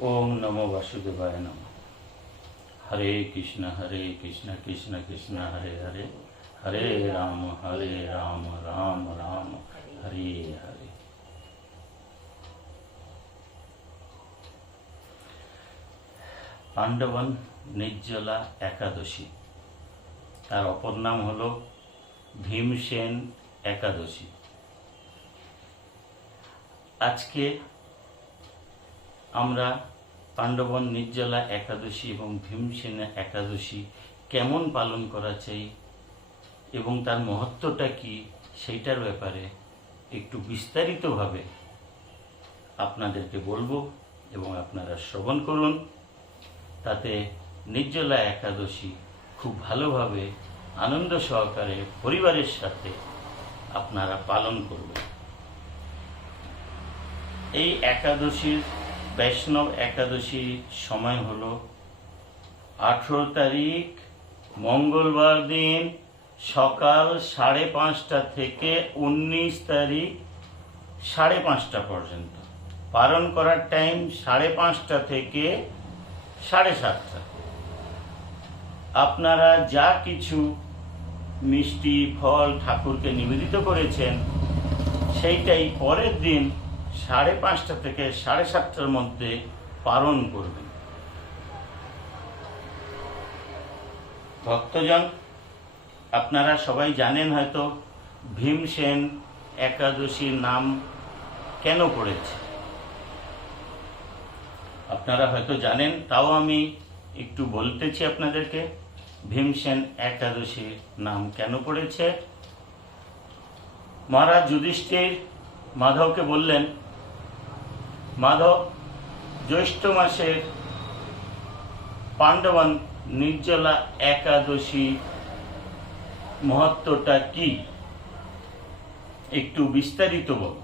ओम नमो वासुदेवाय नमः। हरे कृष्ण कृष्ण कृष्ण हरे हरे, हरे राम राम राम हरे हरे। पांडवन निर्जला एकादशी, तार अपर नाम हलो भीमसेन एकादशी। आज के আমরা পাণ্ডবন নির্জলা একাদশী এবং ভীমসেন একাদশী কেমন পালন করা চাই এবং তার মহত্বটা কি সেইটার ব্যাপারে একটু বিস্তারিতভাবে আপনাদেরকে বলবো এবং আপনারা শ্রবণ করুন। তাতে নির্জলা একাদশী খুব ভালোভাবে আনন্দ সহকারে পরিবারের সাথে আপনারা পালন করবেন। এই একাদশীর वैष्णव एकादशी समय हलो 18 तारीख मंगलवार दिन सकाल 5:30 থেকে 19 तारीख 5:30 पर्यन्त। पालन करार टाइम 5:30 থেকে 7:30। আপনারা যা কিছু মিষ্টি ফল ঠাকুরকে নিবেদিত করেছেন সেইটাই পরের দিন 5:30 থেকে 7:30 মধ্যে পালন করবেন। ভক্তজন, আপনারা সবাই জানেন হয়তো ভীমসেন একাদশীর নাম কেন পড়েছে। আপনারা হয়তো জানেন, তাও আমি একটু বলতেছি আপনাদেরকে ভীমসেন একাদশীর নাম কেন পড়েছে। মহারাজ যুধিষ্ঠির মাধবকে বললেন, মাধব, জ্যৈষ্ঠ মাসের পাণ্ডবন নির্জলা একাদশী মহত্বটা কি একটু বিস্তারিত বল।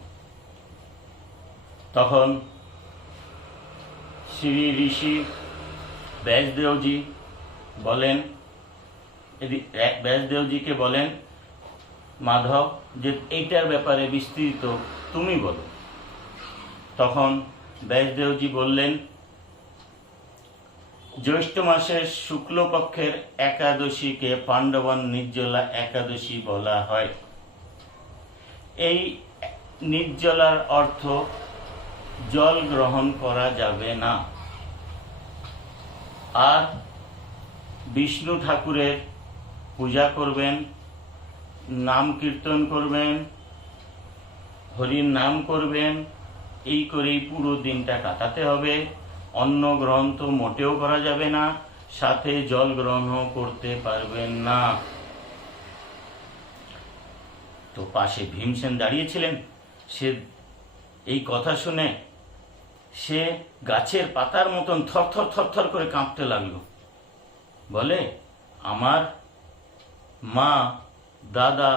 তখন শ্রী ঋষি ব্যাসদেবজি বলেন, ব্যাসদেবজিকে বলেন, মাধব, যে এইটার ব্যাপারে বিস্তৃত তুমি বলো। তখন ব্যাসদেবজি বললেন, জ্যৈষ্ঠ মাসের শুক্লপক্ষের একাদশীকে পাণ্ডবন নির্জলা একাদশী বলা হয়। এই নির্জলার অর্থ জল গ্রহণ করা যাবে না। আর বিষ্ণু ঠাকুরের পূজা করবেন, নাম কীর্তন করবেন, হরির নাম করবেন। এই করেই পুরো দিনটা কাটাতে হবে। অন্ন গ্রহণ তো মোটেও করা যাবে না, সাথে জল গ্রহণও করতে পারবেন না। তো পাশে ভীমসেন দাঁড়িয়েছিলেন। সে এই কথা শুনে সে গাছের পাতার মতন থরথর থরথর করে কাঁপতে লাগলো। বলে, আমার মা, দাদা,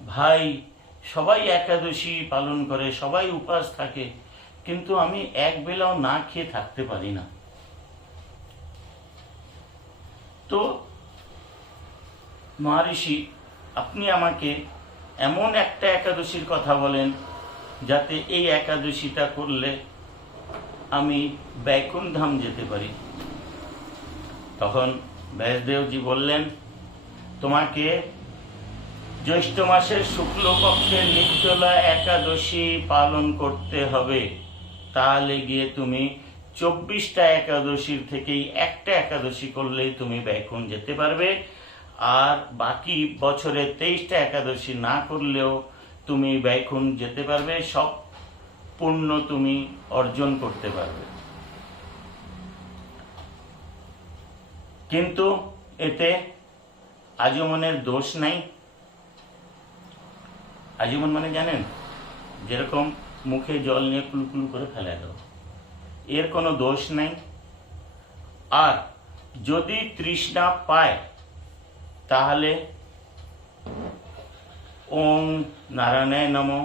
ভাই সবাই একাদশী পালন করে, সবাই উপবাস থাকে, কিন্তু আমি এক বেলাও না খেয়ে থাকতে পারি না। তো মহর্ষি, আপনি আমাকে এমন একটা একাদশীর কথা বলেন যাতে এই একাদশীটা করলে আমি বৈকুণ্ঠ ধাম যেতে পারি। তখন ব্যাসদেবজি বললেন, তোমাকে জ্যৈষ্ঠ মাসের শুক্লপক্ষের নির্জলা একাদশী পালন করতে হবে। তাহলে গিয়ে তুমি 24টা একাদশীর থেকেই একটা একাদশী করলেই তুমি বৈকুণ্ঠ যেতে পারবে। আর বাকি বছরে 23টা একাদশী না করলেও তুমি বৈকুণ্ঠ যেতে পারবে, সব পুণ্য তুমি অর্জন করতে পারবে। কিন্তু এতে আজীবনের দোষ নাই। আজীবন মানে জানেন, যেরকম মুখে জল নিয়ে কুলকুলু করে ফেলে দাও, এর কোনো দোষ নাই। আর যদি তৃষ্ণা পায় তাহলে ওং নারায়ণায় নমঃ,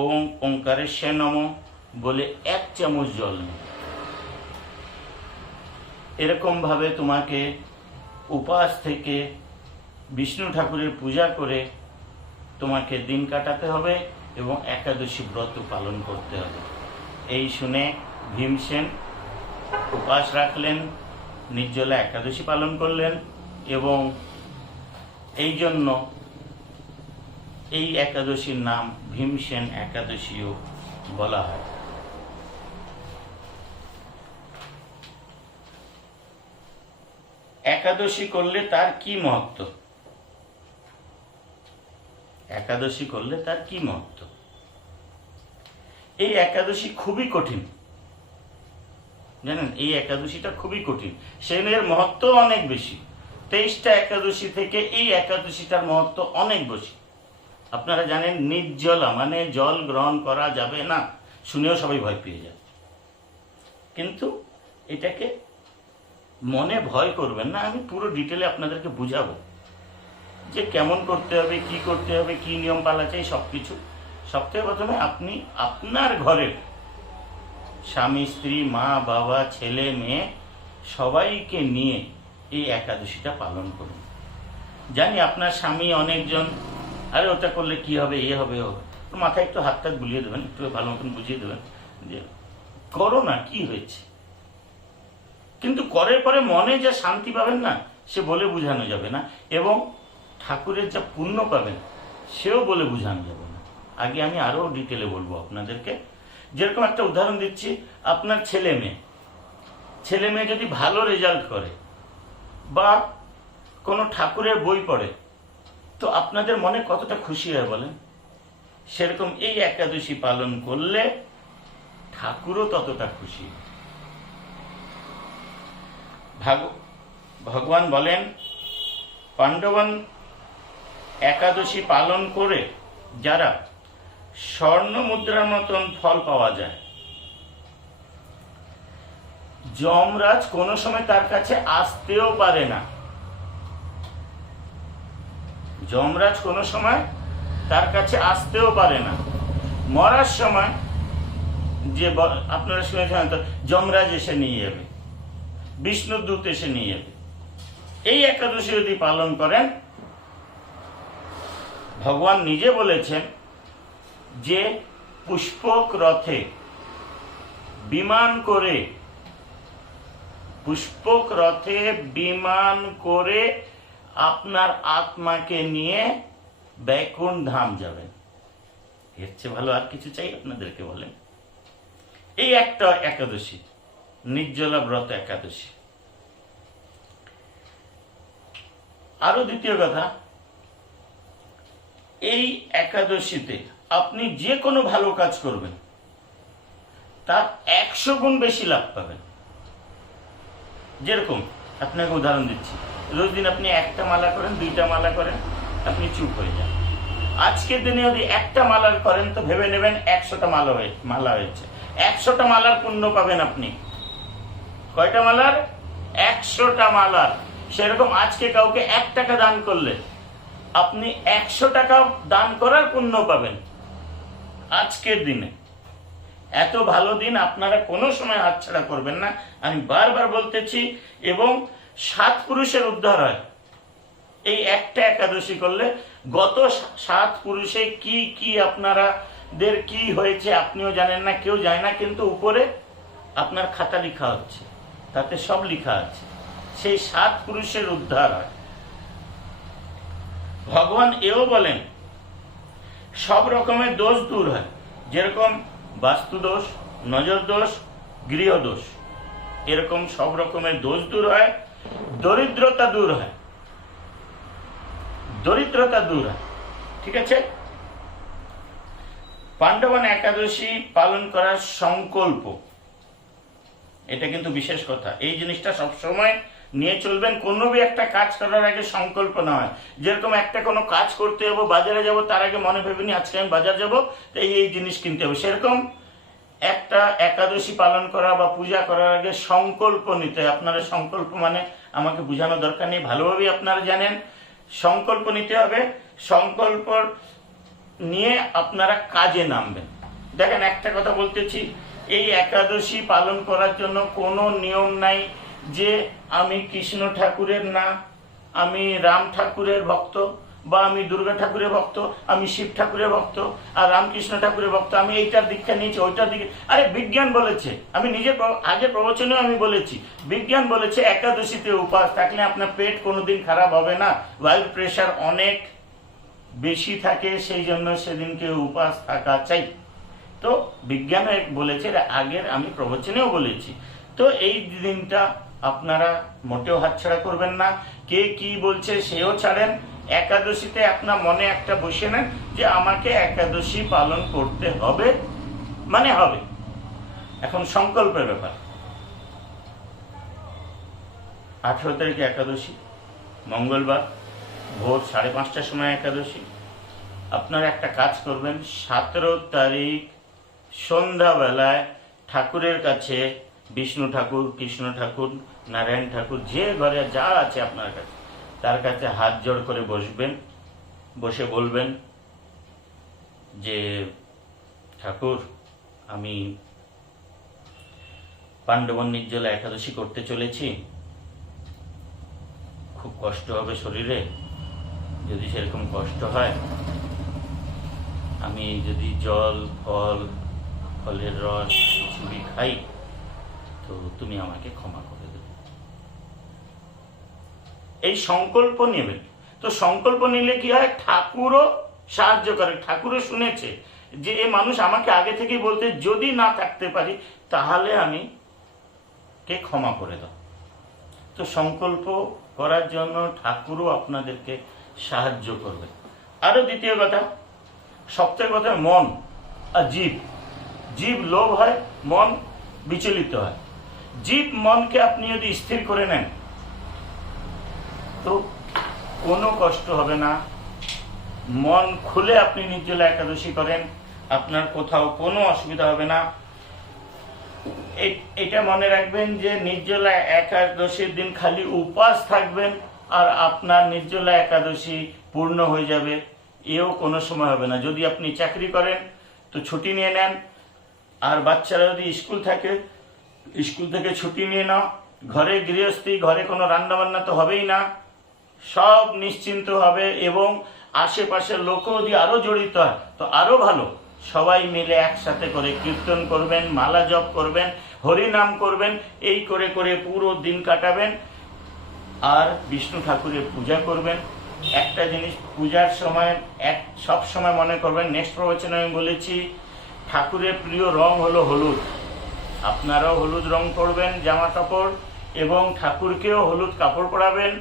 ওং ওঙ্কারেশ্বর নমঃ বলে 1 চামচ জল নেই। এরকম ভাবে তোমাকে উপবাস থেকে বিষ্ণু ঠাকুরের পূজা করে তোমাকে দিন কাটাতে হবে এবং একাদশী ব্রত পালন করতে হবে। এই শুনে ভীমসেন উপবাস রাখলেন, নির্জলা একাদশী পালন করলেন, এবং এই জন্য এই একাদশীর নাম ভীমসেন একাদশীও বলা হয়। একাদশী করলে তার কি মহত্ব? একাদশী করলে তার কি মহত্ব? এই একাদশী খুবই কঠিন, জানেন, এই একাদশীটা খুবই কঠিন, সেনের মহত্ব অনেক বেশি। 23টা একাদশী থেকে এই একাদশীটার মহত্ব অনেক বেশি। আপনারা জানেন নির্জলা মানে জল গ্রহণ করা যাবে না, শুনেও সবাই ভয় পেয়ে যায়। কিন্তু এটাকে মনে ভয় করবেন না, আমি পুরো ডিটেলে আপনাদেরকে বুঝাবো যে কেমন করতে হবে, কি করতে হবে, কি নিয়ম পালা চাই, সবকিছু। সবথেকে প্রথমে আপনি আপনার ঘরের স্বামী, স্ত্রী, মা, বাবা, ছেলে, মেয়ে সবাইকে নিয়ে এই একাদশীটা পালন করুন। জানি আপনার স্বামী অনেকজন, আরে ওটা করলে কি হবে, এ হবে, ও হবে, মাথায় একটু হাত টাত বুলিয়ে দেবেন, একটু ভালো মতন বুঝিয়ে দেবেন যে করো না, কি হয়েছে। কিন্তু করার পরে মনে যা শান্তি পাবেন না, সে বলে বোঝানো যাবে না, এবং ঠাকুরের যা পুণ্য পাবেন সেও বলে বোঝানো যাবে না। আগে আমি আরো ডিটেলে বলবো আপনাদেরকে। যেরকম একটা উদাহরণ দিচ্ছি, আপনার ছেলে মেয়ে যদি ভালো রেজাল্ট করে বা কোনো ঠাকুরের বই পড়ে, তো আপনাদের মনে কতটা খুশি হয় বলেন? সেরকম এই একাদশী পালন করলে ঠাকুরও ততটা খুশি। ভগবান বলেন, পাণ্ডবন একাদশী পালন করে যারা স্বর্ণ মুদ্রার মতন ফল পাওয়া যায়, যমরাজ কোনো সময় তার কাছে আসতেও পারে না। যমরাজ কোনো সময় তার কাছে আসতেও পারে না। মরার সময় যে আপনারা শুনেছেন তো, যমরাজ এসে নিয়ে যাবে, বিষ্ণুদূত এসে নিয়ে যাবে। এই একাদশী যদি পালন করেন, ভগবান নিজে বলেছেন যে পুষ্পক রথে বিমান করে আপনার আত্মাকে নিয়ে বৈকুণ্ঠ ধাম যাবেন। এর চেয়ে ভালো আর কিছু চাই আপনাদেরকে? বলেন। এই একটা একাদশী, নির্জলা ব্রত একাদশী। আরো দ্বিতীয় কথা, এই একাদশীতে আপনি যে কোনো ভালো কাজ করবেন তার 100 গুণ বেশি লাভ পাবেন। যেরকম আপনাকে উদাহরণ দিচ্ছি, রোজ দিন আপনি একটা মালা করেন, 2টা মালা করেন, আপনি চুপ হয়ে যান। আজকের দিনে যদি একটা মালার করেন তো ভেবে নেবেন 100টা মালা হয়েছে। 100টা মালার পুণ্য পাবেন আপনি। কয়টা মালার? 100টা মালার। সেরকম আজকে কাউকে 1 টাকা দান করলে আপনি 100 টাকা দান করার পুণ্য পাবেন আজকের দিনে। এত ভালো দিন আপনারা কোনো সময় হাতছাড়া করবেন না, আমি বারবার বলতেছি। এবং 7 পুরুষের উদ্ধার হয় এই একটা একাদশী করলে। গত 7 পুরুষে কি কি আপনারাদের কি হয়েছে আপনিও জানেন না, কেউ জানে না, কিন্তু উপরে আপনার খাতা লেখা হচ্ছে, তাতে সব লেখা আছে। সেই 7 পুরুষের উদ্ধার হয়। ভগবান এও বলেন সব রকমের দোষ দূর হয়, যেরকম বাস্তু দোষ, নজর দোষ, গৃহ দোষ, এরকম সব রকমের দোষ দূর হয়। দরিদ্রতা দূর হয়, ঠিক আছে? পাণ্ডবন একাদশী পালন করার সংকল্প, এটা কিন্তু বিশেষ কথা। এই জিনিসটা সবসময় নিয়ে চলবেন। কোনো একটা কাজ করার আগে সংকল্প না হয়। যেরকম একটা কোনো কাজ করতে যাবো, বাজারে যাব, তার আগে মনে ভেবেনি আজকে আমি বাজার যাবো, তাই এই জিনিস কিনতে হবে। সেরকম একটা একাদশী পালন করা বা পূজা করার আগে সংকল্প নিতে হয়। আপনারা সংকল্প মানে আমাকে বোঝানোর দরকার নেই, ভালোভাবেই আপনারা জানেন। সংকল্প নিতে হবে। সংকল্প নিয়ে আপনারা কাজে নামবেন। দেখেন, একটা কথা বলতেছি, এই একাদশী পালন করার জন্য কোনো নিয়ম নাই যে আমি কৃষ্ণ ঠাকুরের না, আমি রাম ঠাকুরের ভক্ত, বা আমি দুর্গা ঠাকুরের ভক্ত, আমি শিব ঠাকুরের ভক্ত, আর রামকৃষ্ণ ঠাকুরের ভক্ত, আমি এইটার দীক্ষা নিয়েছি ওইটার দিকে। আরে বিজ্ঞান বলেছে, আমি নিজের আগের প্রবচনেও আমি বলেছি, বিজ্ঞান বলেছে একাদশীতে উপবাস থাকলে আপনার পেট কোনোদিন খারাপ হবে না, ব্লাড প্রেশার অনেক বেশি থাকে, সেই জন্য সেদিনকে উপবাস থাকা চাই। তো বিজ্ঞান বলেছে, আগের আমি প্রবচনেও বলেছি। তো এই দিনটা আপনারা মোটেও হাতছাড়া করবেন না। কে কি বলছে সেও ছাড়েন। একাদশীতে আপনার মনে একটা বসে নেন যে আমাকে একাদশী পালন করতে হবে, মানে হবে। এখন সংকল্পের ব্যাপার। 18 তারিখে একাদশী, মঙ্গলবার ভোর 5:30টার সময় একাদশী। আপনারা একটা কাজ করবেন, 17 তারিখ সন্ধ্যাবেলায় ঠাকুরের কাছে, বিষ্ণু ঠাকুর, কৃষ্ণ ঠাকুর, নারায়ণ ঠাকুর, যে ঘরে যা আছে আপনার কাছে, তার কাছে হাত জোড় করে বসবেন। বসে বলবেন যে ঠাকুর, আমি পাণ্ডবন নির্জলা একাদশী করতে চলেছি, খুব কষ্ট হবে শরীরে, যদি সেরকম কষ্ট হয়, আমি যদি জল, ফল, ফলের রস, খিচুড়ি খাই, তো তুমি আমাকে ক্ষমা করে দেবে। এই সংকল্প নেবেন। তো সংকল্প নিলে কি হয়, ঠাকুরও সাহায্য করে। ঠাকুরও শুনেছে যে এই মানুষ আমাকে আগে থেকেই বলতে, যদি না থাকতে পারি তাহলে আমি কে ক্ষমা করে দাও। তো সংকল্প করার জন্য ঠাকুরও আপনাদেরকে সাহায্য করবে। আরো দ্বিতীয় কথা, সপ্তাহের কথা, মন আর জীব। জীব লোভ হয়, মন বিচলিত হয়। জীব মনকে আপনি যদি স্থির করে নেন তো কোনো কষ্ট হবে না। মন খুলে আপনি নির্জলা একাদশী করেন, আপনার কোথাও কোনো অসুবিধা হবে না। এটা মনে রাখবেন যে নির্জলা একাদশীর দিন খালি উপবাস থাকবেন আর আপনার নির্জলা একাদশী পূর্ণ হয়ে যাবে, এও কোনো সময় হবে না। যদি আপনি চাকরি করেন তো ছুটি নিয়ে নেন, আর বাচ্চারা যদি স্কুল থাকে, স্কুল থেকে ছুটি নিয়ে নাও। ঘরে গৃহস্থী, ঘরে কোনো রান্না বান্না তো হবেই না, সব নিশ্চিন্ত হবে। এবং আশেপাশের লোকও যদি আরো জড়িত হয় তো আরো ভালো। সবাই মিলে একসাথে করে কীর্তন করবেন, মালা জপ করবেন, হরি নাম করবেন, এই করে করে পুরো দিন কাটাবেন। আর বিষ্ণু ঠাকুরের পূজা করবেন। একটা জিনিস পূজার সময় সব সময় মনে করবেন, নেক্সট প্রবচনে আমি বলেছি, ঠাকুরের প্রিয় রং হলো হলুদ। আপনারাও হলুদ রং করবেন জামা কাপড়, এবং ঠাকুরকেও হলুদ কাপড় পরাবেন,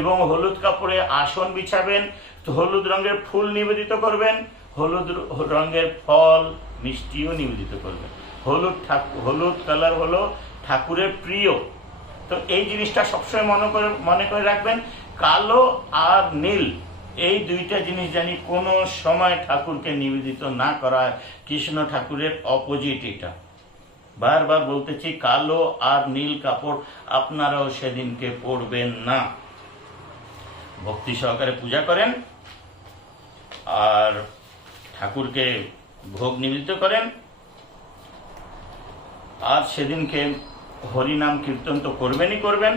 এবং হলুদ কাপড়ে আসন বিছাবেন। তো হলুদ রঙের ফুল নিবেদিত করবেন, হলুদ রঙের ফল মিষ্টিও নিবেদিত করবেন। হলুদ কালার হলো ঠাকুরের প্রিয়। তো এই জিনিসটা সবসময় মনে করে রাখবেন। কালো আর নীল, এই দুইটা জিনিস জানি কোনো সময় ঠাকুরকে নিবেদিত না করা হয়। কৃষ্ণ ঠাকুরের অপোজিট এটা। বারবার বলতেছি, কালো আর নীল কাপড় আপনারাও সেদিনকে পরবেন না। ভক্তি সহকারে পূজা করেন আর ঠাকুরকে ভোগ নিবেদিত করেন। আর সেদিনকে হরিনাম কীর্তন তো করবেনই করবেন,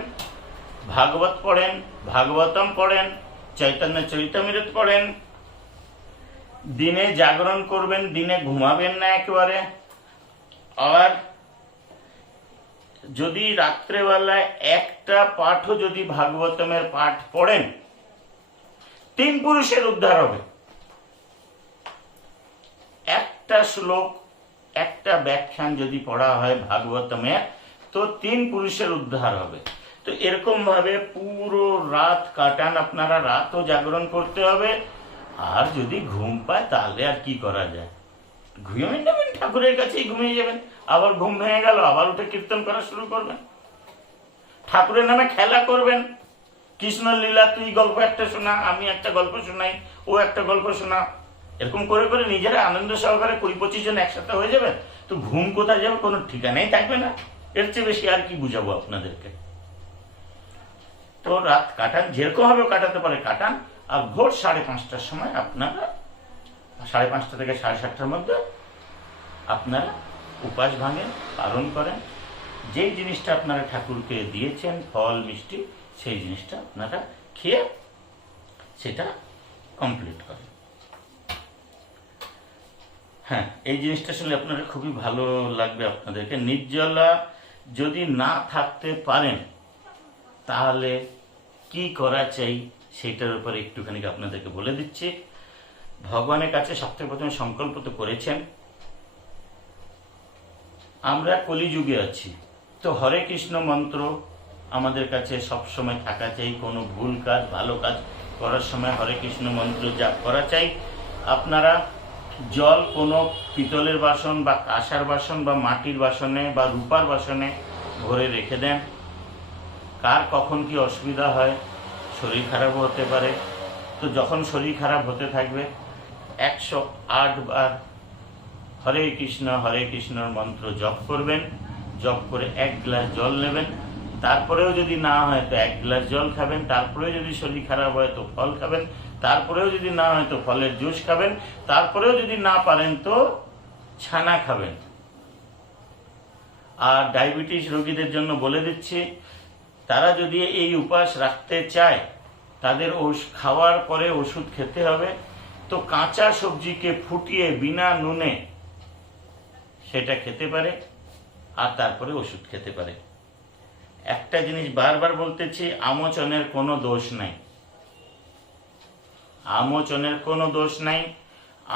ভাগবত পড়েন, ভাগবতম পড়েন, চৈতন্য চরিতামৃত পড়েন, দিনে জাগরণ করবেন, দিনে ঘুমাবেন না একেবারে। আর যদি রাত্রেবেলায় একটা পাঠও যদি ভাগবতমের পাঠ পড়েন, 3 পুরুষের উদ্ধার হবে। একটা শ্লোক, একটা ব্যাখ্যান যদি পড়া হয় ভাগবতমের, তো 3 পুরুষের উদ্ধার হবে। তো এরকম ভাবে পুরো রাত কাটান আপনারা। রাতও জাগরণ করতে হবে। আর যদি ঘুম পায় তাহলে আর কি করা যায়, ঘুমিয়ে নেবেন, ঠাকুরের কাছেই ঘুমিয়ে যাবেন। আবার ঘুম ভেঙে গেল, আবার উঠে কীর্তন করা শুরু করবেন, ঠাকুরের নামে খেলা করবেন। কৃষ্ণ লীলা, তুই গল্প একটা শোনা, আমি একটা গল্প শোনাই, ও একটা গল্প শোনা, এরকম করে করে নিজেরা আনন্দ সহকারে 20-25 জন একসাথে হয়ে যাবে। তো ঘুম কোথায় যাবে কোনো ঠিকানাই থাকবে না। এর চেয়ে বেশি আর কি বুঝাবো আপনাদেরকে। তো রাত কাটান, যেরকম ভাবে কাটাতে পারে কাটান। আর ভোর 5:30টার সময় আপনারা, 5:30 থেকে 7:30টার মধ্যে আপনারা উপাস ভাঙেন, পালন করেন। যেই জিনিসটা আপনারা ঠাকুরকে দিয়েছেন, ফল মিষ্টি, সেই জিনিসটা আপনারা খেয়ে সেটা কমপ্লিট করে। হ্যাঁ, এই জিনিসটা শুনলে আপনারা খুবই ভালো লাগবে আপনাদেরকে। নির্জলা যদি না থাকতে পারেন তাহলে কি করা চাই সেটার উপরে একটুখানি আপনাদেরকে বলে দিচ্ছি। ভগবানের কাছে সবথেকে প্রথমে সংকল্প তো করেছেন। আমরা কলিযুগে আছি, তো হরে কৃষ্ণ মন্ত্র আমাদের কাছে সবসময় থাকা চাই। কোনো ভুল কাজ ভালো কাজ করার সময় হরে কৃষ্ণ মন্ত্র জাপ করা চাই। আপনারা জল কোনো পিতলের বাসন বা কাঁসার বাসন বা মাটির বাসনে বা রূপার বাসনে ভরে রেখে দেন। কার কখন কি অসুবিধা হয়, শরীর খারাপও হতে পারে, তো যখন শরীর খারাপ হতে থাকবে 108 বার হরে কৃষ্ণর মন্ত্র জপ করবেন। জপ করে 1 গ্লাস জল নেবেন। তারপরেও যদি না হয় তো 1 গ্লাস জল খাবেন। তারপরেও যদি শরীর খারাপ হয় তো ফল খাবেন। তারপরেও যদি না হয় তো ফলের জুস খাবেন। তারপরেও যদি না পারেন তো ছানা খাবেন। আর ডায়াবেটিস রোগীদের জন্য বলে দিচ্ছি, তারা যদি এই উপাস রাখতে চায় তাদের খাওয়ার পরে ওষুধ খেতে হবে। তো কাঁচা সবজিকে ফুটিয়ে বিনা নুনে সেটা খেতে পারে আর তারপরে ওষুধ খেতে পারে। একটা জিনিস বারবার বলতেছি, আমোচনের কোনো দোষ নাই। আমোচনের কোনো দোষ নাই।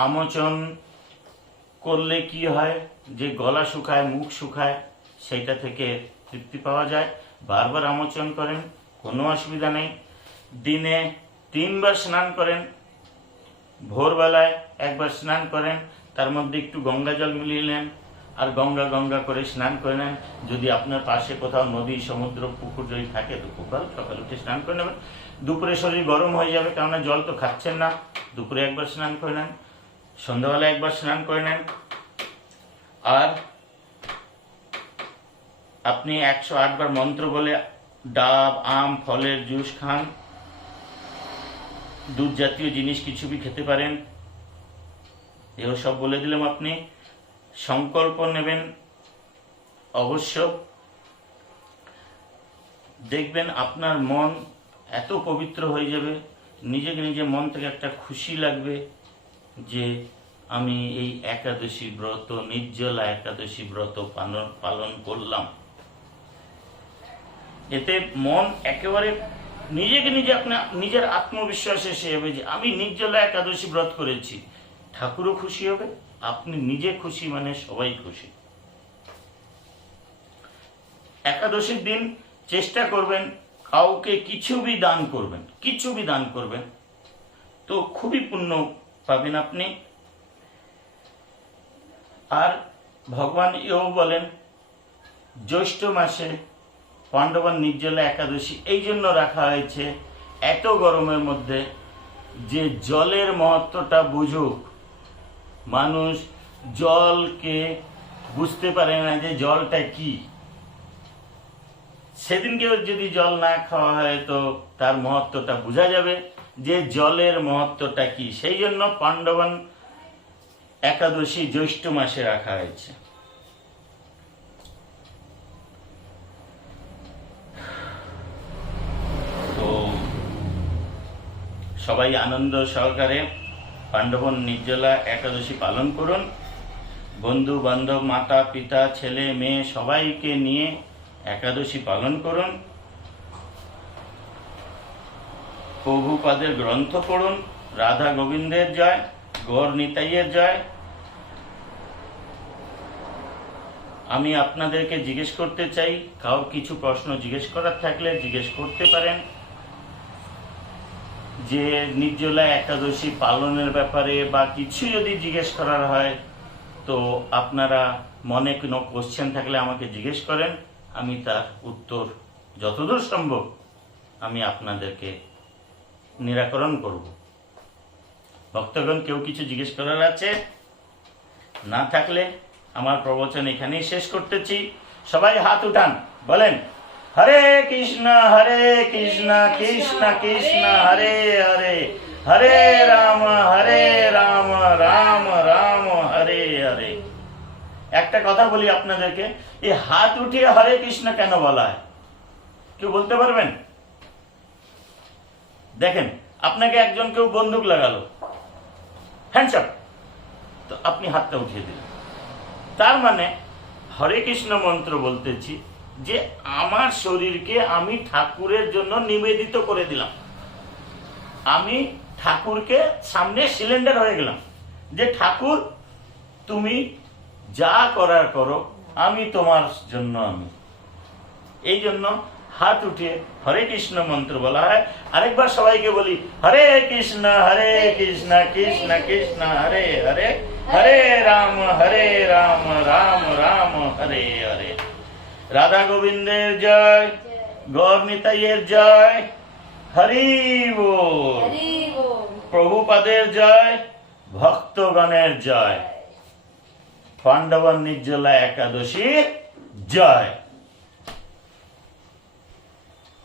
আমোচন করলে কি হয়, যে গলা শুকায়, মুখ শুকায়, সেইটা থেকে তৃপ্তি পাওয়া যায়। বারবার আমোচন করেন, কোনো অসুবিধা নেই। দিনে 3 বার স্নান করেন। ভোরবেলায় 1 বার স্নান করেন, তার মধ্যে একটু গঙ্গা জল মিলিয়ে নেন আর গঙ্গা করে স্নান করে নেন। যদি আপনার পাশে কোথাও নদী, সমুদ্র, পুকুর যদি থাকে তো খুব ভালো, সকালে উঠে স্নান করে নেবেন। দুপুরে শরীর গরম হয়ে যাবে, কেননা জল তো খাচ্ছেন না। দুপুরে 1 বার স্নান করে নেন, সন্ধ্যাবেলায় 1 বার স্নান করে নেন। আর আপনি 108 বার মন্ত্র বলে ডাব, আম, ফলের জুস খান। দুধ জাতীয় জিনিস কিছু भी খেতে পারেন। এও সব বলে দিলাম। আপনি সংকল্প নেবেন অবশ্য, দেখবেন আপনার মন এত পবিত্র হয়ে যাবে, নিজে মন থেকে একটা খুশি লাগবে যে আমি এই একাদশী ব্রত, নির্জলা একাদশী ব্রত পালন করলাম। এতে মন একেবারে নিজে আপনার নিজের আত্মবিশ্বাস এসে যাবে যে আমি নির্জলা একাদশী ব্রত করেছি। ঠাকুরও খুশি হবে, আপনি নিজে খুশি, মানে সবাই খুশি। একাদশীর দিন চেষ্টা করবেন কাউকে কিছু भी দান করবেন, তো খুবই পুণ্য পাবেন আপনি। আর ভগবান এও বলেন, জ্যৈষ্ঠ মাসে পাণ্ডবান নির্জলা একাদশী এই জন্য রাখা হয়েছে এত গরমের মধ্যে, যে জলের মহত্বটা বুঝুক। মানুষ জলকে বুঝতে পারে না যে জলটা কি। সেদিনকে যদি জল না খাওয়া হয় তো তার মহত্বটা বোঝা যাবে যে জলের মহত্বটা কি। সেই জন্য পাণ্ডবান একাদশী জ্যৈষ্ঠ মাসে রাখা হয়েছে। তো সবাই আনন্দ সহকারে পাণ্ডবন নির্জলা একাদশী পালন করুন। বন্ধু বান্ধব, মাতা পিতা, ছেলে মেয়ে সবাইকে নিয়ে একাদশী পালন করুন। প্রভুপাদের গ্রন্থ পড়ুন, রাধা গোবিন্দের জয়, গৌর নিতাইয়ের জয়। আমি আপনাদেরকে জিজ্ঞেস করতে চাই, কারো কিছু প্রশ্ন জিজ্ঞেস করার থাকলে জিজ্ঞেস করতে পারেন, যে নির্জলা একাদশী পালনের ব্যাপারে বা কিছু যদি জিজ্ঞেস করার হয় তো আপনারা মনে কোনো কোশ্চেন থাকলে আমাকে জিজ্ঞেস করেন। আমি তার উত্তর যতদূর সম্ভব আমি আপনাদেরকে নিরাকরণ করব। ভক্তগণ, কেউ কিছু জিজ্ঞেস করার আছে? না থাকলে আমার প্রবচন এখানেই শেষ করতেছি। সবাই হাত উঠান, বলেন হরে কৃষ্ণ কৃষ্ণ কৃষ্ণ হরে হরে, হরে রাম রাম রাম হরে হরে। একটা কথা বলি আপনাদেরকে, এই হাত উঠিয়ে হরে কৃষ্ণ কেন বলা হয়? কেউ বলতে পারবেন? দেখেন, আপনাকে একজন কেউ বন্দুক লাগালো, হ্যান্ডস, তো আপনি হাতটা উঠিয়ে দিলেন। তার মানে হরে কৃষ্ণ মন্ত্র বলতেছি যে আমার শরীরকে আমি ঠাকুরের জন্য নিবেদিত করে দিলাম। আমি ঠাকুরকে সামনে সিলিন্ডার হয়ে গেলাম যে ঠাকুর তুমি যা করার করো, আমি তোমার জন্য। আমি এই জন্য হাত উঠিয়ে হরে কৃষ্ণ মন্ত্র বলা হয়। আরেকবার সবাইকে বলি, হরে কৃষ্ণ কৃষ্ণ কৃষ্ণ হরে হরে, হরে রাম রাম রাম হরে হরে। রাধা গোবিন্দের জয়, গৌর নিতাইয়ের জয়, হরি বল। প্রভুপাদের জয়, ভক্তগণের জয়, পাণ্ডব নির্জলা একাদশীর জয়।